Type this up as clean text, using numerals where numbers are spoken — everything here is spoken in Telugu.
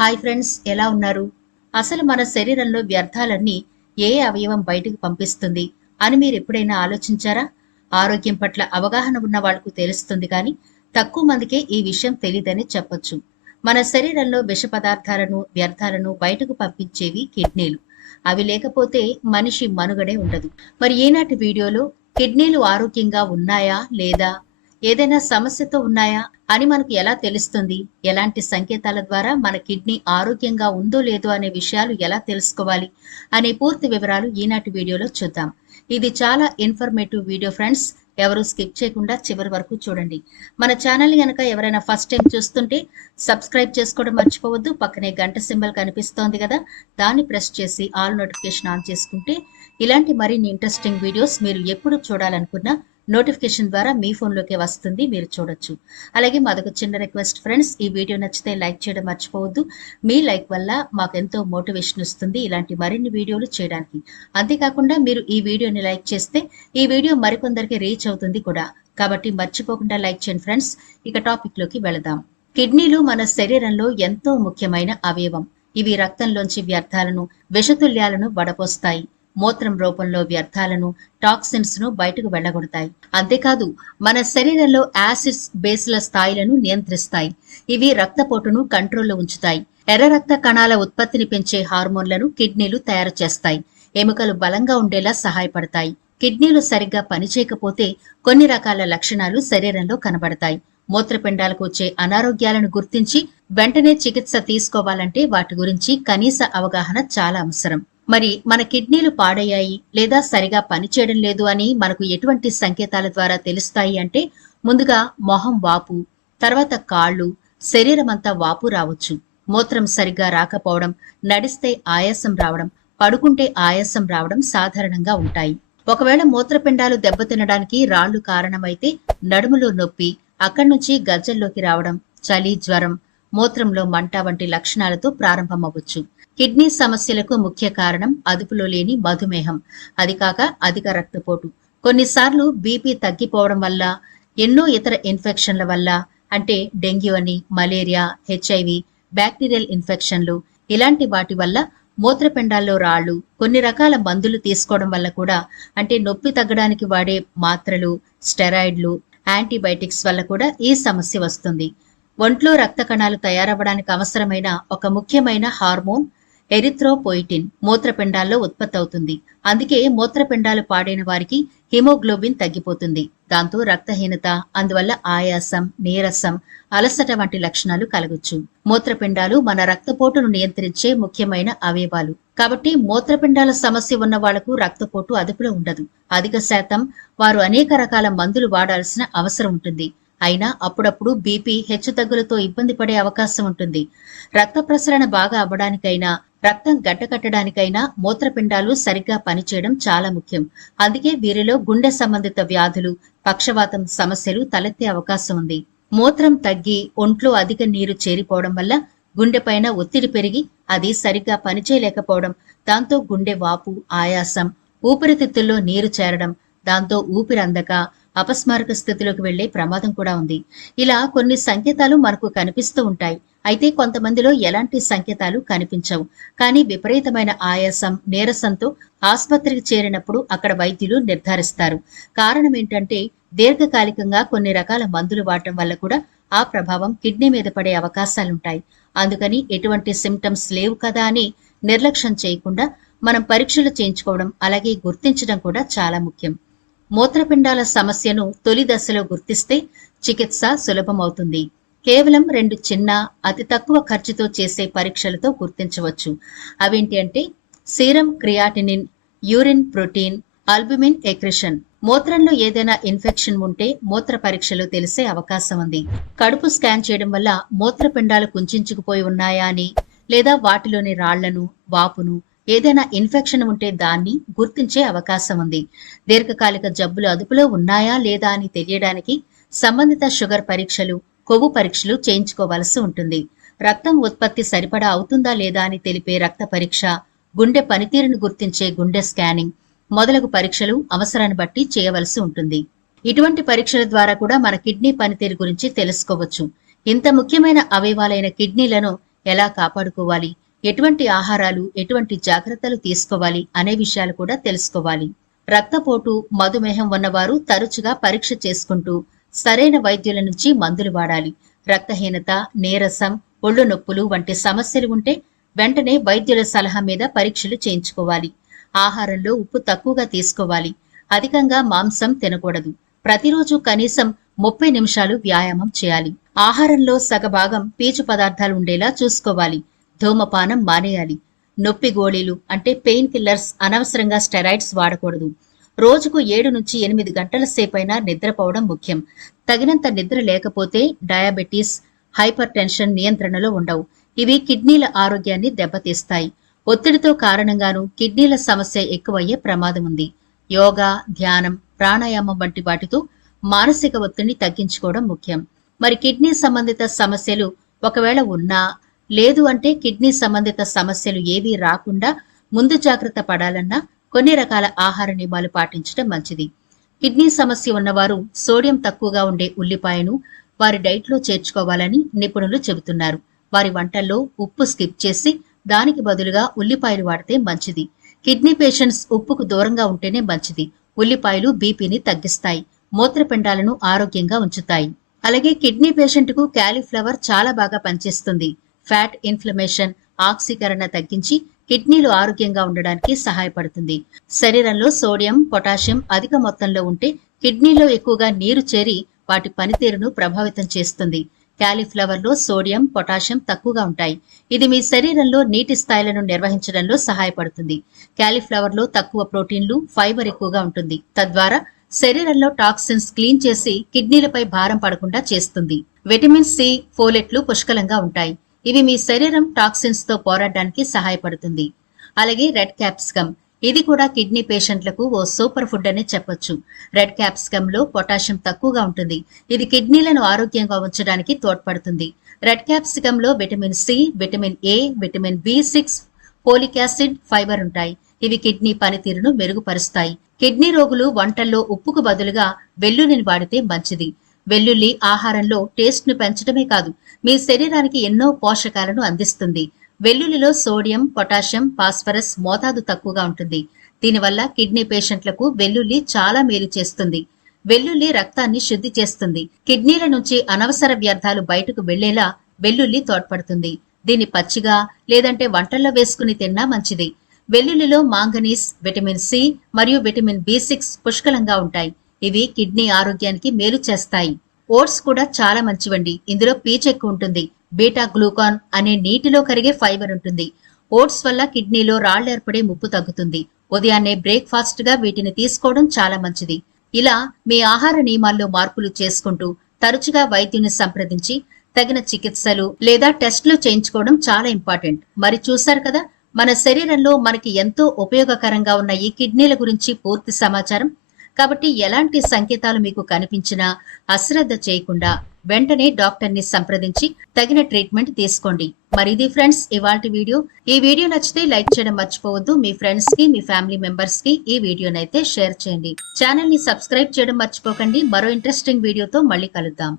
హాయ్ ఫ్రెండ్స్, ఎలా ఉన్నారు? అసలు మన శరీరంలో వ్యర్థాలన్నీ ఏ అవయవం బయటకు పంపిస్తుంది అని మీరు ఎప్పుడైనా ఆలోచించారా? ఆరోగ్యం పట్ల అవగాహన ఉన్న వాళ్లకు తెలుస్తుంది కానీ తక్కువ మందికే ఈ విషయం తెలియదని చెప్పొచ్చు. మన శరీరంలో విష పదార్థాలను, వ్యర్థాలను బయటకు పంపించేవి కిడ్నీలు. అవి లేకపోతే మనిషి మనుగడే ఉండదు. మరి ఈనాటి వీడియోలో కిడ్నీలు ఆరోగ్యంగా ఉన్నాయా లేదా, ఏదైనా సమస్యతో ఉన్నాయా అని మనకు ఎలా తెలుస్తుంది? ఎలాంటి సంకేతాల ద్వారా మన కిడ్నీ ఆరోగ్యంగా ఉందో లేదో అనే విషయాలు ఎలా తెలుసుకోవాలి అనే పూర్తి వివరాలు ఈనాటి వీడియోలో చూద్దాం. ఇది చాలా ఇన్ఫర్మేటివ్ వీడియో ఫ్రెండ్స్. ఎవరు స్కిప్ చేయకుండా చివరి వరకు చూడండి. మన ఛానల్ గనక ఎవరైనా ఫస్ట్ టైం చూస్తుంటే సబ్స్క్రైబ్ చేసుకోవడం మర్చిపోవద్దు. పక్కనే గంట సింబల్ కనిపిస్తోంది కదా, దాన్ని ప్రెస్ చేసి ఆల్ నోటిఫికేషన్ ఆన్ చేసుకుంటే ఇలాంటి మరిన్ని ఇంట్రెస్టింగ్ వీడియోస్ మీరు ఎప్పుడు చూడాలనుకున్నా నోటిఫికేషన్ ద్వారా మీ ఫోన్లోకి వస్తుంది, మీరు చూడొచ్చు. అలాగే మాదొక చిన్న రిక్వెస్ట్ ఫ్రెండ్స్, ఈ వీడియో నచ్చితే లైక్ చేయడం మర్చిపోవద్దు. మీ లైక్ వల్ల మాకెంతో మోటివేషన్ వస్తుంది ఇలాంటి మరిన్ని వీడియోలు చేయడానికి. అంతేకాకుండా మీరు ఈ వీడియోని లైక్ చేస్తే ఈ వీడియో మరికొందరికి రీచ్ అవుతుంది కూడా. కాబట్టి మర్చిపోకుండా లైక్ చేయండి ఫ్రెండ్స్. ఇక టాపిక్ లోకి వెళదాం. కిడ్నీలు మన శరీరంలో ఎంతో ముఖ్యమైన అవయవం. ఇవి రక్తంలోంచి వ్యర్థాలను, విషతుల్యాలను వడపోస్తాయి. మూత్రం రూపంలో వ్యర్థాలను, టాక్సిన్స్ ను బయటకు వెళ్లగొడతాయి. అంతేకాదు మన శరీరంలో యాసిడ్స్, బేస్ల స్థాయిలను నియంత్రిస్తాయి. ఇవి రక్తపోటును కంట్రోల్లో ఉంచుతాయి. ఎర్ర రక్త కణాల ఉత్పత్తిని పెంచే హార్మోన్లను కిడ్నీలు తయారు చేస్తాయి. ఎముకలు బలంగా ఉండేలా సహాయపడతాయి. కిడ్నీలు సరిగ్గా పనిచేయకపోతే కొన్ని రకాల లక్షణాలు శరీరంలో కనబడతాయి. మూత్రపిండాలకు వచ్చే అనారోగ్యాలను గుర్తించి వెంటనే చికిత్స తీసుకోవాలంటే వాటి గురించి కనీస అవగాహన చాలా అవసరం. మరి మన కిడ్నీలు పాడయ్యాయి లేదా సరిగా పనిచేయడం లేదు అని మనకు ఎటువంటి సంకేతాల ద్వారా తెలుస్తాయి అంటే, ముందుగా మొహం వాపు, తర్వాత కాళ్ళు, శరీరమంతా వాపు రావచ్చు. మూత్రం సరిగా రాకపోవడం, నడిస్తే ఆయాసం రావడం, పడుకుంటే ఆయాసం రావడం సాధారణంగా ఉంటాయి. ఒకవేళ మూత్రపిండాలు దెబ్బతినడానికి రాళ్లు కారణమైతే నడుములో నొప్పి, అక్కడి నుంచి గజ్జల్లోకి రావడం, చలి, జ్వరం, మూత్రంలో మంట వంటి లక్షణాలతో ప్రారంభమవ్వచ్చు. కిడ్నీ సమస్యలకు ముఖ్య కారణం అదుపులో లేని మధుమేహం, అది కాక అధిక రక్తపోటు. కొన్నిసార్లు బీపీ తగ్గిపోవడం వల్ల, ఎన్నో ఇతర ఇన్ఫెక్షన్ల వల్ల, అంటే డెంగ్యూ అని, మలేరియా, హెచ్ఐవి, బ్యాక్టీరియల్ ఇన్ఫెక్షన్లు, ఇలాంటి వాటి వల్ల, మూత్రపిండాల్లో రాళ్లు, కొన్ని రకాల మందులు తీసుకోవడం వల్ల కూడా, అంటే నొప్పి తగ్గడానికి వాడే మాత్రలు, స్టెరాయిడ్లు, యాంటీబయాటిక్స్ వల్ల కూడా ఈ సమస్య వస్తుంది. ఒంట్లో రక్త కణాలు తయారవ్వడానికి అవసరమైన ఒక ముఖ్యమైన హార్మోన్ ఎరిథ్రోపోయిటిన్ మూత్రపిండాల్లో ఉత్పత్తి అవుతుంది. అందుకే మూత్రపిండాలు పాడైన వారికి హిమోగ్లోబిన్ తగ్గిపోతుంది. దాంతో రక్తహీనత, అందువల్ల ఆయాసం, నీరసం, అలసట వంటి లక్షణాలు కలగొచ్చు. మూత్రపిండాలు మన రక్తపోటును నియంత్రించే ముఖ్యమైన అవయవాలు. కాబట్టి మూత్రపిండాల సమస్య ఉన్న వాళ్లకు రక్తపోటు అదుపులో ఉండదు. అధిక శాతం వారు అనేక రకాల మందులు వాడాల్సిన అవసరం ఉంటుంది. అయినా అప్పుడప్పుడు బీపీ హెచ్చుతగ్గులతో ఇబ్బంది పడే అవకాశం ఉంటుంది. రక్త ప్రసరణ బాగా అవ్వడానికైనా, రక్తం గడ్డకట్టడానికైనా మూత్రపిండాలు సరిగ్గా పనిచేయడం చాలా ముఖ్యం. అందుకే వీరిలో గుండె సంబంధిత వ్యాధులు, పక్షవాతం సమస్యలు తలెత్తే అవకాశం ఉంది. మూత్రం తగ్గి ఒంట్లో అధిక నీరు చేరిపోవడం వల్ల గుండెపైన ఒత్తిడి పెరిగి అది సరిగ్గా పనిచేయలేకపోవడం, దాంతో గుండె వాపు, ఆయాసం, ఊపిరితిత్తుల్లో నీరు చేరడం, దాంతో ఊపిరందక అపస్మారక స్థితిలోకి వెళ్లే ప్రమాదం కూడా ఉంది. ఇలా కొన్ని సంకేతాలు మనకు కనిపిస్తూ ఉంటాయి. అయితే కొంతమందిలో ఎలాంటి సంకేతాలు కనిపించవు. కానీ విపరీతమైన ఆయాసం, నీరసంతో ఆసుపత్రికి చేరినప్పుడు అక్కడ వైద్యులు నిర్ధారిస్తారు. కారణం ఏంటంటే, దీర్ఘకాలికంగా కొన్ని రకాల మందులు వాడటం వల్ల కూడా ఆ ప్రభావం కిడ్నీ మీద పడే అవకాశాలుంటాయి. అందుకని ఎటువంటి సిమ్టమ్స్ లేవు కదా అని నిర్లక్ష్యం చేయకుండా మనం పరీక్షలు చేయించుకోవడం, అలాగే గుర్తించడం కూడా చాలా ముఖ్యం. మూత్రపిండాల సమస్యను తొలి దశలో గుర్తిస్తే చికిత్స సులభమవుతుంది. కేవలం 2 చిన్న, అతి తక్కువ ఖర్చుతో చేసే పరీక్షలతో గుర్తించవచ్చు. అవేంటి అంటే, serum creatinine, urine protein, albumin excretion. మూత్రంలో ఏదైనా ఇన్ఫెక్షన్ ఉంటే మూత్ర పరీక్షలో తెలిసే అవకాశం ఉంది. కడుపు స్కాన్ చేయడం వల్ల మూత్రపిండాలు కుంచుకుపోయి ఉన్నాయా అని, లేదా వాటిలోని రాళ్లను, వాపును, ఏదైనా ఇన్ఫెక్షన్ ఉంటే దాన్ని గుర్తించే అవకాశం ఉంది. దీర్ఘకాలిక జబ్బులు అదుపులో ఉన్నాయా లేదా అని తెలియడానికి సంబంధిత షుగర్ పరీక్షలు, కొవ్వు పరీక్షలు చేయించుకోవాల్సి ఉంటుంది. రక్తం ఉత్పత్తి సరిపడా అవుతుందా లేదా అని తెలిపే రక్త పరీక్ష, గుండె పనితీరును గుర్తించే గుండె స్కానింగ్ మొదలగు పరీక్షలు అవసరాన్ని బట్టి చేయవలసి ఉంటుంది. ఇటువంటి పరీక్షల ద్వారా కూడా మన కిడ్నీ పనితీరు గురించి తెలుసుకోవచ్చు. ఇంత ముఖ్యమైన అవయవాలైన కిడ్నీలను ఎలా కాపాడుకోవాలి, ఎటువంటి ఆహారాలు, ఎటువంటి జాగ్రత్తలు తీసుకోవాలి అనే విషయాలు కూడా తెలుసుకోవాలి. రక్తపోటు, మధుమేహం ఉన్నవారు తరచుగా పరీక్ష చేసుకుంటూ సరైన వైద్యుల నుంచి మందులు వాడాలి. రక్తహీనత, నీరసం, ఒళ్ళు నొప్పులు వంటి సమస్యలు ఉంటే వెంటనే వైద్యుల సలహా మీద పరీక్షలు చేయించుకోవాలి. ఆహారంలో ఉప్పు తక్కువగా తీసుకోవాలి. అధికంగా మాంసం తినకూడదు. ప్రతిరోజు కనీసం 30 నిమిషాలు వ్యాయామం చేయాలి. ఆహారంలో సగభాగం పీచు పదార్థాలు ఉండేలా చూసుకోవాలి. ధూమపానం మానేయాలి. నొప్పి గోళీలు అంటే పెయిన్ కిల్లర్స్, అనవసరంగా స్టెరాయిడ్స్ వాడకూడదు. రోజుకు 7 నుంచి 8 గంటల సేపైనా నిద్రపోవడం ముఖ్యం. తగినంత నిద్ర లేకపోతే డయాబెటీస్, హైపర్ టెన్షన్ నియంత్రణలో ఉండవు. ఇవి కిడ్నీల ఆరోగ్యాన్ని దెబ్బతీస్తాయి. ఒత్తిడితో కారణంగానూ కిడ్నీల సమస్య ఎక్కువయ్యే ప్రమాదం ఉంది. యోగా, ధ్యానం, ప్రాణాయామం వంటి వాటితో మానసిక ఒత్తిడిని తగ్గించుకోవడం ముఖ్యం. మరి కిడ్నీ సంబంధిత సమస్యలు ఒకవేళ ఉన్నా, లేదు అంటే కిడ్నీ సంబంధిత సమస్యలు ఏవీ రాకుండా ముందు జాగ్రత్త పడాలన్నా కొన్ని రకాల ఆహార నియమాలు పాటించడం మంచిది. కిడ్నీ సమస్య ఉన్నవారు సోడియం తక్కువగా ఉండే ఉల్లిపాయను వారి డైట్లో చేర్చుకోవాలని నిపుణులు చెబుతున్నారు. వారి వంటల్లో ఉప్పు స్కిప్ చేసి దానికి బదులుగా ఉల్లిపాయలు వాడితే మంచిది. కిడ్నీ పేషెంట్స్ ఉప్పుకు దూరంగా ఉంటేనే మంచిది. ఉల్లిపాయలు బీపీని తగ్గిస్తాయి, మూత్రపిండాలను ఆరోగ్యంగా ఉంచుతాయి. అలాగే కిడ్నీ పేషెంట్కు క్యాలీఫ్లవర్ చాలా బాగా పనిచేస్తుంది. ఫ్యాట్ ఇన్ఫ్లమేషన్, ఆక్సీకరణ తగ్గించి కిడ్నీలు ఆరోగ్యంగా ఉండడానికి సహాయపడుతుంది. శరీరంలో సోడియం, పొటాషియం అధిక మొత్తంలో ఉంటే కిడ్నీలో ఎక్కువగా నీరు చేరి వాటి పనితీరును ప్రభావితం చేస్తుంది. క్యాలీఫ్లవర్లో సోడియం, పొటాషియం తక్కువగా ఉంటాయి. ఇది మీ శరీరంలో నీటి స్థాయిలను నిర్వహించడంలో సహాయపడుతుంది. క్యాలీఫ్లవర్లో తక్కువ ప్రోటీన్లు, ఫైబర్ ఎక్కువగా ఉంటుంది. తద్వారా శరీరంలో టాక్సిన్స్ క్లీన్ చేసి కిడ్నీలపై భారం పడకుండా చేస్తుంది. విటమిన్ సి, ఫోలెట్లు పుష్కలంగా ఉంటాయి. ఇవి మీ శరీరం టాక్సిన్స్ తో పోరాడడానికి సహాయపడుతుంది. అలాగే రెడ్ క్యాప్సికమ్, ఇది కూడా కిడ్నీ పేషెంట్లకు ఓ సూపర్ ఫుడ్ అనే చెప్పొచ్చు. రెడ్ క్యాప్సికమ్ లో పొటాషియం తక్కువగా ఉంటుంది. ఇది కిడ్నీలను ఆరోగ్యంగా ఉంచడానికి తోడ్పడుతుంది. రెడ్ క్యాప్సికమ్ లో vitamin C, vitamin A, vitamin బి6, ఫోలిక్ యాసిడ్, ఫైబర్ ఉంటాయి. ఇవి కిడ్నీ పనితీరును మెరుగుపరుస్తాయి. కిడ్నీ రోగులు వంటల్లో ఉప్పుకు బదులుగా వెల్లుల్లిని వాడితే మంచిది. వెల్లుల్లి ఆహారంలో టేస్ట్ ను పెంచడమే కాదు, మీ శరీరానికి ఎన్నో పోషకాలను అందిస్తుంది. వెల్లుల్లిలో సోడియం, పొటాషియం, ఫాస్ఫరస్ మోతాదు తక్కువగా ఉంటుంది. దీనివల్ల కిడ్నీ పేషెంట్లకు వెల్లుల్లి చాలా మేలు చేస్తుంది. వెల్లుల్లి రక్తాన్ని శుద్ధి చేస్తుంది. కిడ్నీల నుంచి అనవసర వ్యర్థాలు బయటకు వెళ్లేలా వెల్లుల్లి తోడ్పడుతుంది. దీన్ని పచ్చిగా లేదంటే వంటల్లో వేసుకుని తిన్నా మంచిది. వెల్లుల్లిలో మాంగనీస్, విటమిన్ సి మరియు విటమిన్ బి6 పుష్కలంగా ఉంటాయి. ఇవి కిడ్నీ ఆరోగ్యానికి మేలు చేస్తాయి. ఓట్స్ కూడా చాలా మంచివండి. ఇందులో పీచు ఎక్కువ ఉంటుంది. బీటా గ్లూకాన్ అనే నీటిలో కరిగే ఫైబర్ ఉంటుంది. ఓట్స్ వల్ల కిడ్నీలో రాళ్లు ఏర్పడే ముప్పు తగ్గుతుంది. ఉదయాన్నే బ్రేక్ఫాస్ట్ గా వీటిని తీసుకోవడం చాలా మంచిది. ఇలా మీ ఆహార నియమాల్లో మార్పులు చేసుకుంటూ తరచుగా వైద్యుని సంప్రదించి తగిన చికిత్సలు లేదా టెస్టులు చేయించుకోవడం చాలా ఇంపార్టెంట్. మరి చూశారు కదా, మన శరీరంలో మనకి ఎంతో ఉపయోగకరంగా ఉన్న ఈ కిడ్నీల గురించి పూర్తి సమాచారం. కాబట్టి ఎలాంటి సంకేతాలు మీకు కనిపించినా అశ్రద్ధ చేయకుండా వెంటనే డాక్టర్ని సంప్రదించి తగిన ట్రీట్మెంట్ తీసుకోండి. మరి ఇది ఫ్రెండ్స్ ఇవాల్టి వీడియో. ఈ వీడియో నచ్చితే లైక్ చేయడం మర్చిపోవద్దు. మీ ఫ్రెండ్స్ కి, మీ ఫ్యామిలీ మెంబర్స్ కి ఈ వీడియోనైతే షేర్ చేయండి. ఛానల్ ని సబ్స్క్రైబ్ చేయడం మర్చిపోకండి. మరో ఇంట్రెస్టింగ్ వీడియోతో మళ్ళీ కలుద్దాం.